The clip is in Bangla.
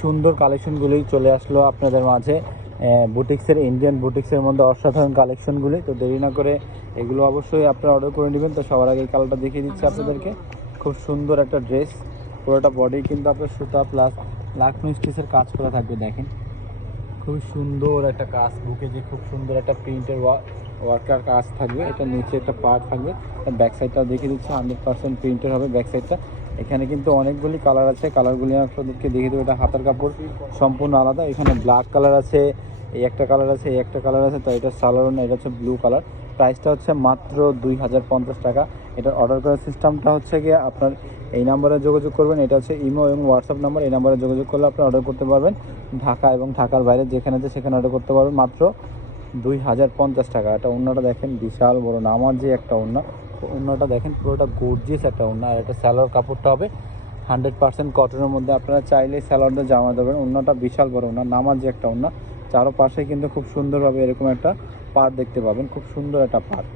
সুন্দর কালেকশনগুলি চলে আসলো আপনাদের মাঝে বুটিক্সের, ইন্ডিয়ান বুটিক্সের মধ্যে অসাধারণ কালেকশনগুলি। তো দেরি না করে এগুলো অবশ্যই আপনারা অর্ডার করে নেবেন। তো সবার আগে এই কালারটা দেখিয়ে দিচ্ছি আপনাদেরকে। খুব সুন্দর একটা ড্রেস, পুরোটা বডি কিন্তু আপনার সুতা প্লাস লাখনৌ স্টিচের কাজ করা থাকবে। দেখেন খুবই সুন্দর একটা কাজ, বুকে যে খুব সুন্দর একটা প্রিন্টের ওয়ার্কার কাজ থাকবে। এটা নিচে একটা পার্ট থাকবে, ব্যাক সাইডটা দেখিয়ে দিচ্ছি 100% প্রিন্টের হবে ব্যাক সাইডটা। এখানে কিন্তু অনেকগুলি কালার আছে, কালারগুলি আপনাদেরকে দেখিয়ে দেবো। এটা হাতার কাপড় সম্পূর্ণ আলাদা। এখানে ব্ল্যাক কালার আছে, এই একটা কালার আছে, এই একটা কালার আছে। তো এটা সালোয়ার না, এটা হচ্ছে ব্লু কালার। প্রাইসটা হচ্ছে মাত্র 2050 টাকা। এটার অর্ডার করার সিস্টেমটা হচ্ছে গিয়ে আপনার এই নাম্বারে যোগাযোগ করবেন। এটা হচ্ছে ইমো এবং হোয়াটসঅ্যাপ নাম্বার। এই নাম্বারে যোগাযোগ করলে আপনি অর্ডার করতে পারবেন। ঢাকা এবং ঢাকার বাইরে যেখানে আছে সেখানে অর্ডার করতে পারবেন মাত্র 2050 টাকা। এটা ওড়নাটা দেখেন, বিশাল বড় নামার যে একটা ওড়না। ওড়নাটা দেখেন পুরোটা গর্জিয়াস একটা ওড়না। আর এটা সালোয়ার কাপড়টা হবে 100% কটনের মধ্যে। আপনারা চাইলে সালোয়ারটা জামা দেবেন। ওড়নাটা বিশাল বড় ওড়না, নামার যে একটা ওড়না। চারোপাশে কিন্তু খুব সুন্দরভাবে এরকম একটা পাড় দেখতে পাবেন, খুব সুন্দর একটা পাড়।